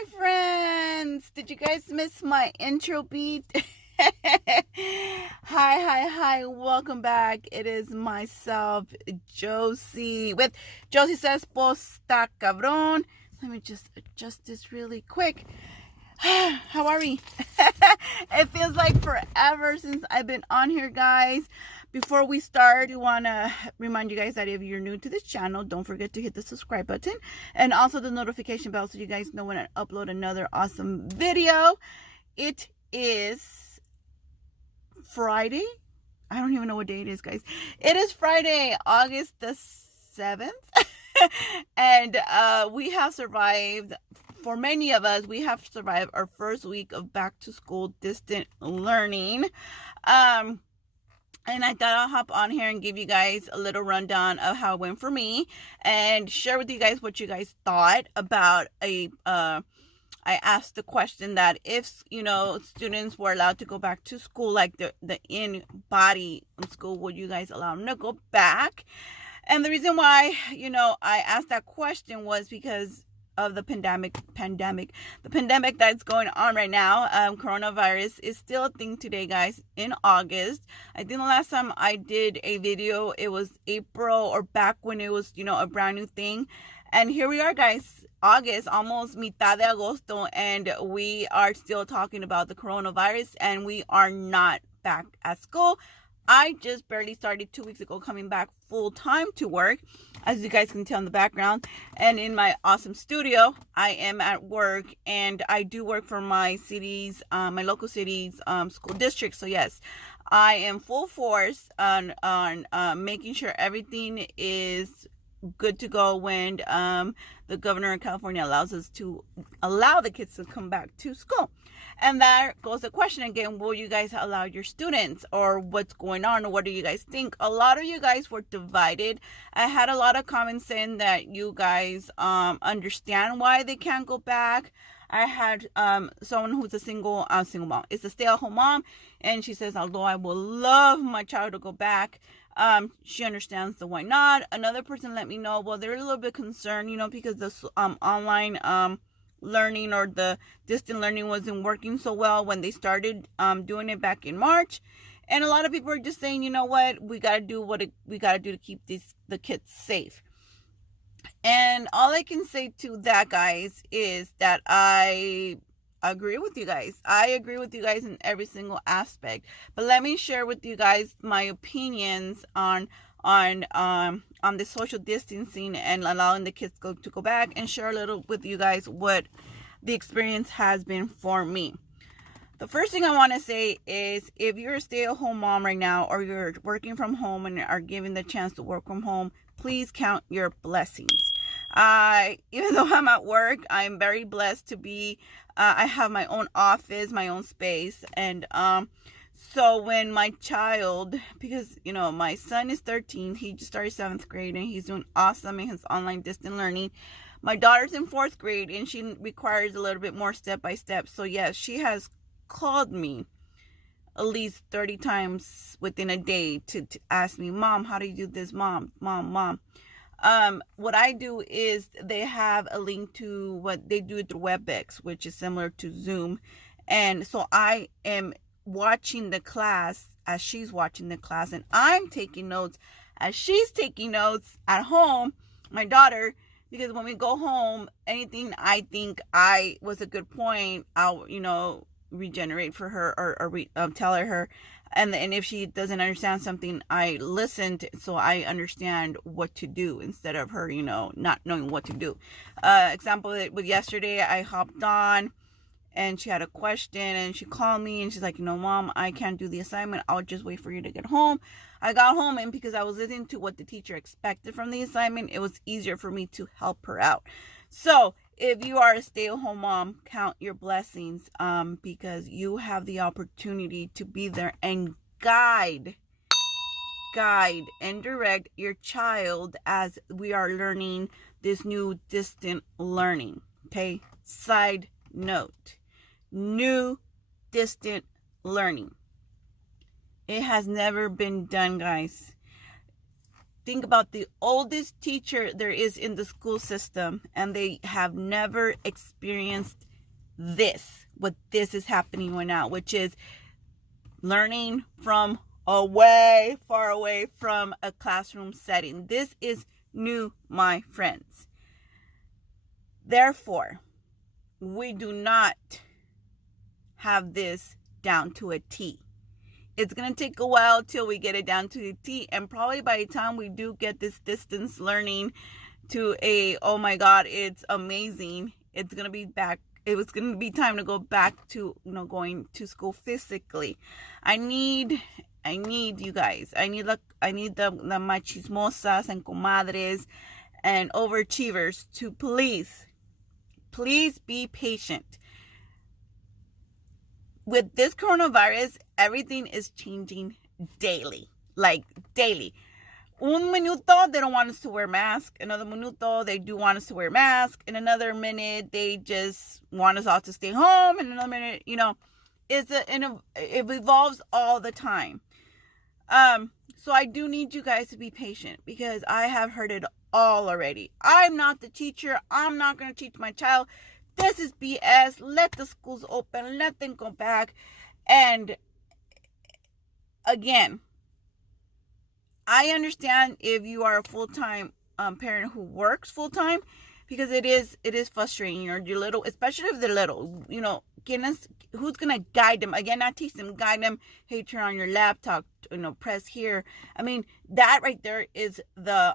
my friends. Did you guys miss my intro beat? Hi. Welcome back. It is myself, Josie, with Josie Says Posta Cabrón. Let me just adjust this really quick. How are we? It feels like forever since I've been on here, guys. Before we start, I want to remind you guys that if you're new to this channel, don't forget to hit the subscribe button and also the notification bell so you guys know when I upload another awesome video. It is Friday. I don't even know what day it is, guys. It is Friday, August the 7th. And we have survived. For many of us, we have survived our first week of back to school distant learning. And I thought I'll hop on here and give you guys a little rundown of how it went for me and share with you guys what you guys thought about I asked the question that if, students were allowed to go back to school, like the in-body school, would you guys allow them to go back? And the reason why, I asked that question was because of the pandemic that's going on right now. Coronavirus is still a thing today, guys, in August. I think the last time I did a video, it was April, or back when it was, a brand new thing. And here we are, guys, August, almost mitad de agosto, and we are still talking about the coronavirus, and we are not back at school. I just barely started 2 weeks ago coming back full time to work, as you guys can tell in the background. And in my awesome studio, I am at work, and I do work for my city's, my local city's school district. So yes, I am full force on making sure everything is good to go when the governor of California allows us to allow the kids to come back to school. And there goes the question again, will you guys allow your students, or what's going on, or what do you guys think? A lot of you guys were divided. I had a lot of comments saying that you guys understand why they can't go back. I had someone who's a single mom. It's a stay-at-home mom, and she says, although I will love my child to go back, she understands the why not. Another person let me know, well, they're a little bit concerned, because the online learning or the distant learning wasn't working so well when they started doing it back in March. And a lot of people are just saying, you know what, we got to do what we got to do to keep the kids safe. And all I can say to that, guys, is that I agree with you guys. I agree with you guys in every single aspect. But let me share with you guys my opinions on the social distancing and allowing the kids to go back, and share a little with you guys what the experience has been for me. The first thing I want to say is, if you're a stay-at-home mom right now, or you're working from home and are given the chance to work from home, please count your blessings. Even though I'm at work, I'm very blessed to be, I have my own office, my own space. And so when my child, because, my son is 13, he just started 7th grade, and he's doing awesome in his online distant learning. My daughter's in 4th grade, and she requires a little bit more step by step. So yes, she has called me at least 30 times within a day to ask me, Mom, how do you do this? Mom. What I do is they have a link to what they do through WebEx, which is similar to Zoom. And so I am watching the class as she's watching the class, and I'm taking notes as she's taking notes at home, my daughter, because when we go home, anything I think I was a good point, I'll, regenerate for her, or tell her. And if she doesn't understand something, I listened, so I understand what to do instead of her, not knowing what to do. Example with yesterday, I hopped on and she had a question, and she called me, and she's like, Mom, I can't do the assignment. I'll just wait for you to get home. I got home, and because I was listening to what the teacher expected from the assignment, it was easier for me to help her out. So if you are a stay-at-home mom, count your blessings, because you have the opportunity to be there and guide and direct your child as we are learning this new distant learning. Okay, side note, new distant learning. It has never been done, guys. Think about the oldest teacher there is in the school system, and they have never experienced what this is happening right now, which is learning from away, far away from a classroom setting. This is new, my friends. Therefore, we do not have this down to a T. It's going to take a while till we get it down to a T. And probably by the time we do get this distance learning to a, oh my God, it's amazing. It's going to be back. It was going to be time to go back to, going to school physically. I need you guys. I need the machismosas and comadres and overachievers to please be patient. With this coronavirus, everything is changing daily. Like daily. Un minuto, they don't want us to wear masks. Another minuto, they do want us to wear masks. In another minute, they just want us all to stay home. In another minute, it evolves all the time. So I do need you guys to be patient because I have heard it all already. I'm not the teacher. I'm not going to teach my child. This is BS. Let the schools open. Let them go back. And again, I understand if you are a full-time parent who works full-time, because it is frustrating. Your little, especially if they're little, who's gonna guide them? Again, not teach them, guide them. Hey, turn on your laptop. Press here. I mean, that right there is the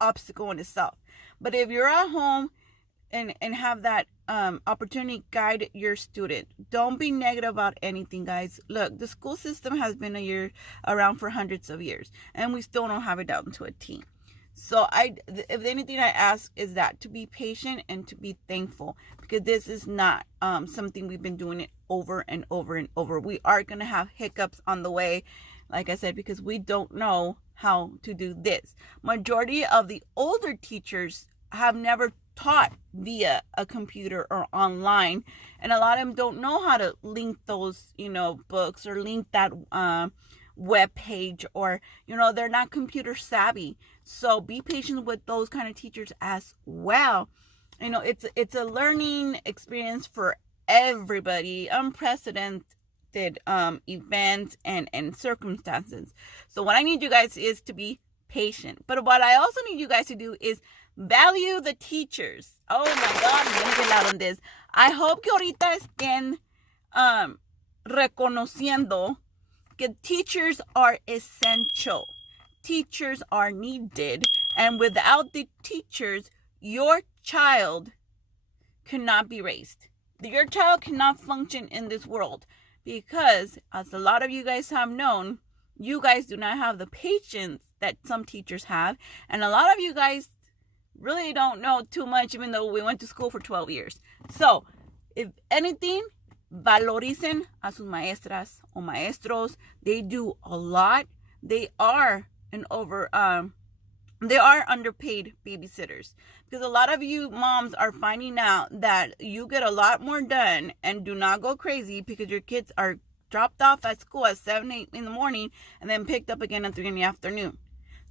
obstacle in itself. But if you're at home and have that opportunity, guide your student. Don't be negative about anything, guys. Look, the school system has been around for hundreds of years, and we still don't have it down to a T. So if anything, I ask is that to be patient and to be thankful, because this is not something we've been doing it over and over and over. We are going to have hiccups on the way, like I said, because we don't know how to do this. Majority of the older teachers have never taught via a computer or online, and a lot of them don't know how to link those books or link that web page, or they're not computer savvy. So be patient with those kind of teachers as well. It's a learning experience for everybody, unprecedented events and circumstances. So what I need you guys is to be patient. But what I also need you guys to do is value the teachers. Oh my God, I'm gonna get loud on this. I hope que ahorita estén reconociendo que teachers are essential. Teachers are needed, and without the teachers, your child cannot be raised. Your child cannot function in this world because, as a lot of you guys have known, you guys do not have the patience that some teachers have, and a lot of you guys really don't know too much, even though we went to school for 12 years. So, if anything, valoricen a sus maestras o maestros. They do a lot. They are underpaid babysitters, because a lot of you moms are finding out that you get a lot more done and do not go crazy because your kids are dropped off at school at 7, 8 in the morning and then picked up again at 3 in the afternoon.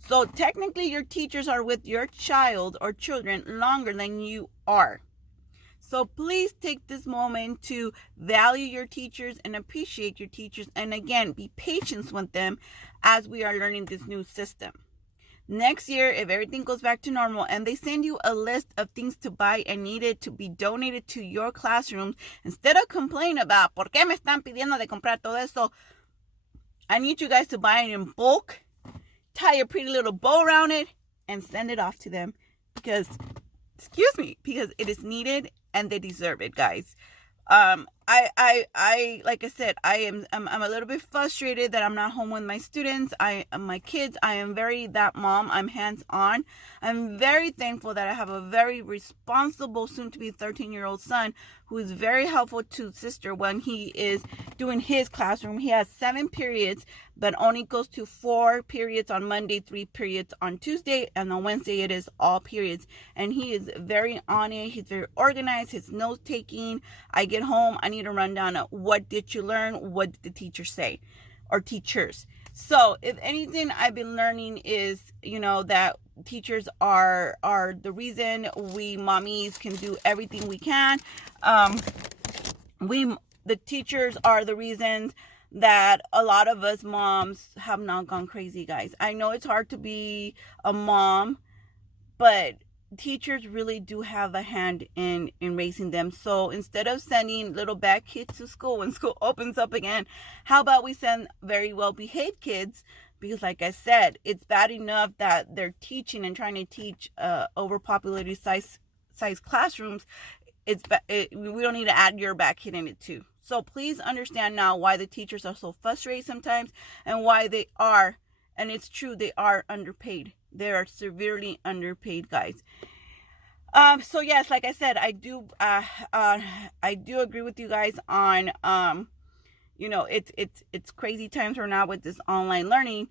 So technically your teachers are with your child or children longer than you are. So please take this moment to value your teachers and appreciate your teachers. And again, be patient with them as we are learning this new system. Next year, if everything goes back to normal and they send you a list of things to buy and needed to be donated to your classrooms, instead of complaining about, ¿por qué me están pidiendo de comprar todo eso? I need you guys to buy it in bulk, tie a pretty little bow around it, and send it off to them because it is needed and they deserve it, guys. I like I said, I'm a little bit frustrated that I'm not home with my students. My kids, I am very that mom. I'm hands-on. I'm very thankful that I have a very responsible, soon-to-be 13-year-old son who is very helpful to sister when he is doing his classroom. He has 7 periods, but only goes to 4 periods on Monday, 3 periods on Tuesday, and on Wednesday it is all periods. And he is very on it. He's very organized. His note-taking. I get home, I need a rundown of what did you learn, what did the teacher say, or teachers. So if anything I've been learning is, that teachers are the reason we mommies can do everything we can. The teachers are the reasons that a lot of us moms have not gone crazy, guys. I know it's hard to be a mom, but teachers really do have a hand in raising them. So instead of sending little bad kids to school when school opens up again, how about we send very well behaved kids? Because like I said, it's bad enough that they're teaching and trying to teach overpopulated size classrooms. We don't need to add your bad kid in it too. So please understand now why the teachers are so frustrated sometimes, and why they are, and it's true, they are underpaid. They are severely underpaid, guys. So yes, like I said, I do agree with you guys on it's crazy times right now with this online learning,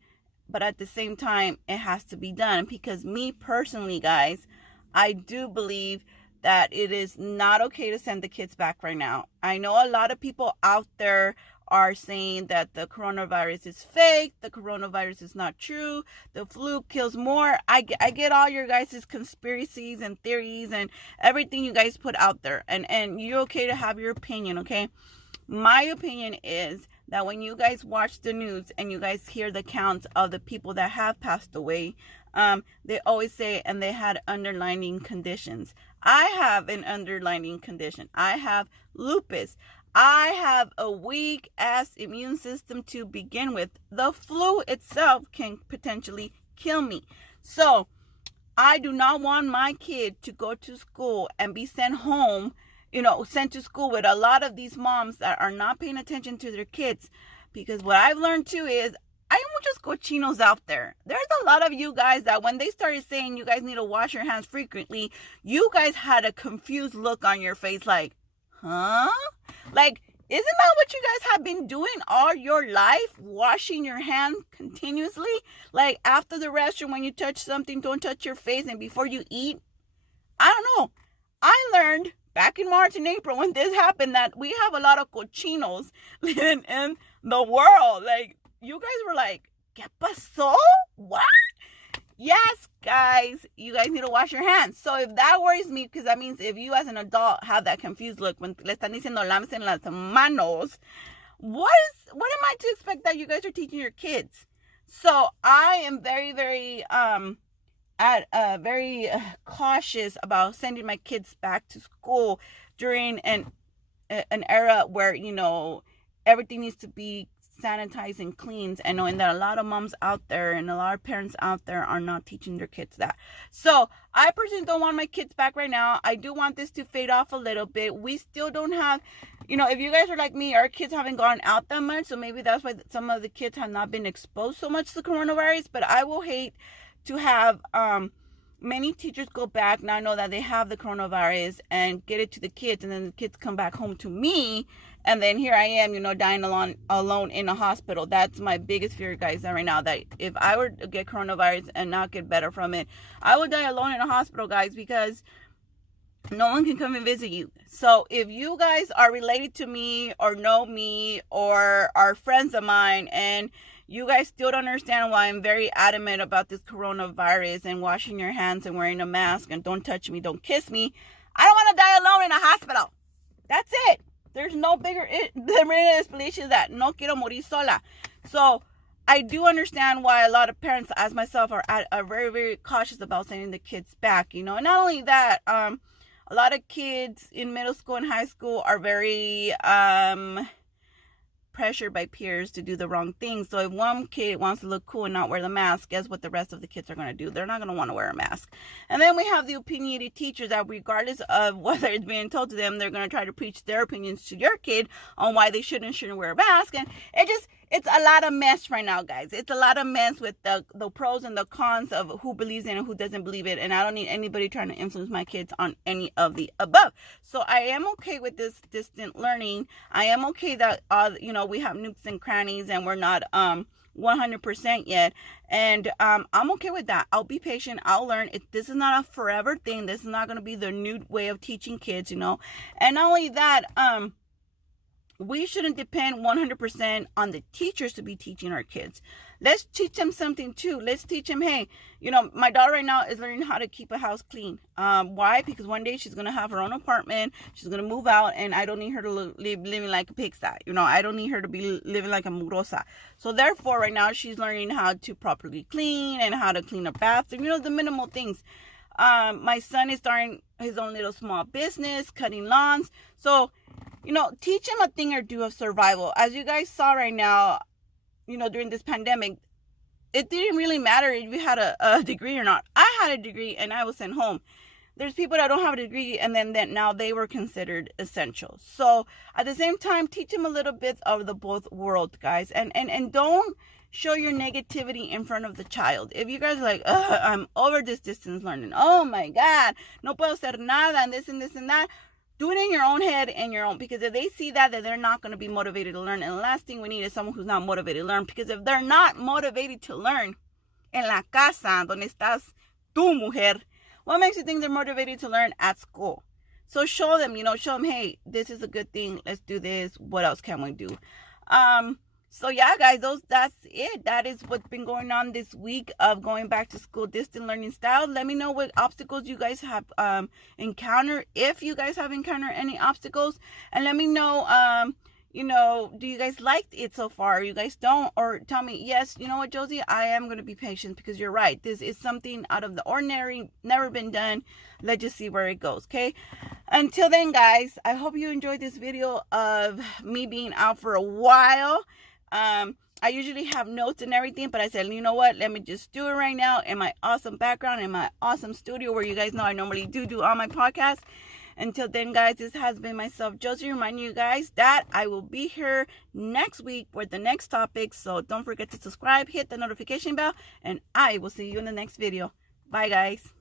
but at the same time it has to be done, because me personally, guys, I do believe that it is not okay to send the kids back right now. I know a lot of people out there are saying that the coronavirus is fake, the coronavirus is not true, the flu kills more. I get all your guys' conspiracies and theories and everything you guys put out there, and you're okay to have your opinion, okay? My opinion is that when you guys watch the news and you guys hear the counts of the people that have passed away, they always say, and they had underlying conditions. I have an underlying condition. I have lupus. I have a weak ass immune system to begin with. The flu itself can potentially kill me. So I do not want my kid to go to school and be sent home, sent to school with a lot of these moms that are not paying attention to their kids. Because what I've learned too is, hay muchos cochinos out there. There's a lot of you guys that when they started saying you guys need to wash your hands frequently, you guys had a confused look on your face like, huh? Like, isn't that what you guys have been doing all your life? Washing your hands continuously? Like, after the restroom, when you touch something, don't touch your face, and before you eat? I don't know. I learned back in March and April when this happened that we have a lot of cochinos living in the world. Like, you guys were like, ¿qué pasó? What? Yes, guys, you guys need to wash your hands. So if that worries me, because that means if you as an adult have that confused look when le están diciendo lávense las manos, what am I to expect that you guys are teaching your kids? So I am very, very cautious about sending my kids back to school during an era where everything needs to be sanitized and cleaned, and knowing that a lot of moms out there and a lot of parents out there are not teaching their kids that. So I personally don't want my kids back right now. I do want this to fade off a little bit. We still don't have, if you guys are like me, our kids haven't gone out that much, so maybe that's why some of the kids have not been exposed so much to coronavirus. But I will hate to have many teachers go back now, know that they have the coronavirus, and get it to the kids, and then the kids come back home to me, and then here I am, dying alone in a hospital. That's my biggest fear, guys, right now, that if I were to get coronavirus and not get better from it, I would die alone in a hospital, guys, because no one can come and visit you. So if you guys are related to me or know me or are friends of mine, and you guys still don't understand why I'm very adamant about this coronavirus and washing your hands and wearing a mask and don't touch me, don't kiss me, I don't want to die alone in a hospital. That's it. There's no bigger explanation that no quiero morir sola. So I do understand why a lot of parents, as myself, are very, very cautious about sending the kids back. And not only that, a lot of kids in middle school and high school are very pressured by peers to do the wrong thing. So if one kid wants to look cool and not wear the mask, guess what the rest of the kids are going to do? They're not going to want to wear a mask. And then we have the opinionated teachers that, regardless of whether it's being told to them, they're going to try to preach their opinions to your kid on why they shouldn't wear a mask. And it's a lot of mess right now, guys. It's a lot of mess with the pros and the cons of who believes in it and who doesn't believe it. And I don't need anybody trying to influence my kids on any of the above. So I am okay with this distant learning. I am okay that, we have nooks and crannies and we're not 100% yet. And I'm okay with that. I'll be patient. I'll learn. This is not a forever thing. This is not going to be the new way of teaching kids, And not only that, we shouldn't depend 100% on the teachers to be teaching our kids. Let's teach them something too. Let's teach them, hey, my daughter right now is learning how to keep a house clean. Why? Because one day she's going to have her own apartment. She's going to move out, and I don't need her to live living like a pigsty. I don't need her to be living like a mugrosa. So therefore, right now, she's learning how to properly clean and how to clean a bathroom, the minimal things. My son is starting his own little small business, cutting lawns. So, teach him a thing or two of survival. As you guys saw right now, during this pandemic, it didn't really matter if you had a degree or not. I had a degree and I was sent home. There's people that don't have a degree, and then now they were considered essential. So at the same time, teach them a little bit of the both worlds, guys. And don't show your negativity in front of the child. If you guys are like, I'm over this distance learning. Oh my God, no puedo hacer nada, and this and this and that. Do it in your own head and your own, because if they see that, then they're not going to be motivated to learn. And the last thing we need is someone who's not motivated to learn, because if they're not motivated to learn en la casa donde estás tu mujer, what makes you think they're motivated to learn at school? So show them, hey, this is a good thing. Let's do this. What else can we do? So yeah, guys, that's it. That is what's been going on this week of going back to school distant learning style. Let me know what obstacles you guys have encountered, if you guys have encountered any obstacles, and let me know do you guys liked it so far, or you guys don't, or tell me, yes, you know what, Josie, I am going to be patient, because you're right, this is something out of the ordinary, never been done. Let's just see where it goes. Okay, until then, guys, I hope you enjoyed this video of me being out for a while. I usually have notes and everything, but I said, you know what, let me just do it right now in my awesome background, in my awesome studio, where you guys know I normally do all my podcasts. Until then, guys, this has been myself, Josie, reminding you guys that I will be here next week with the next topic. So don't forget to subscribe, hit the notification bell, and I will see you in the next video. Bye, guys.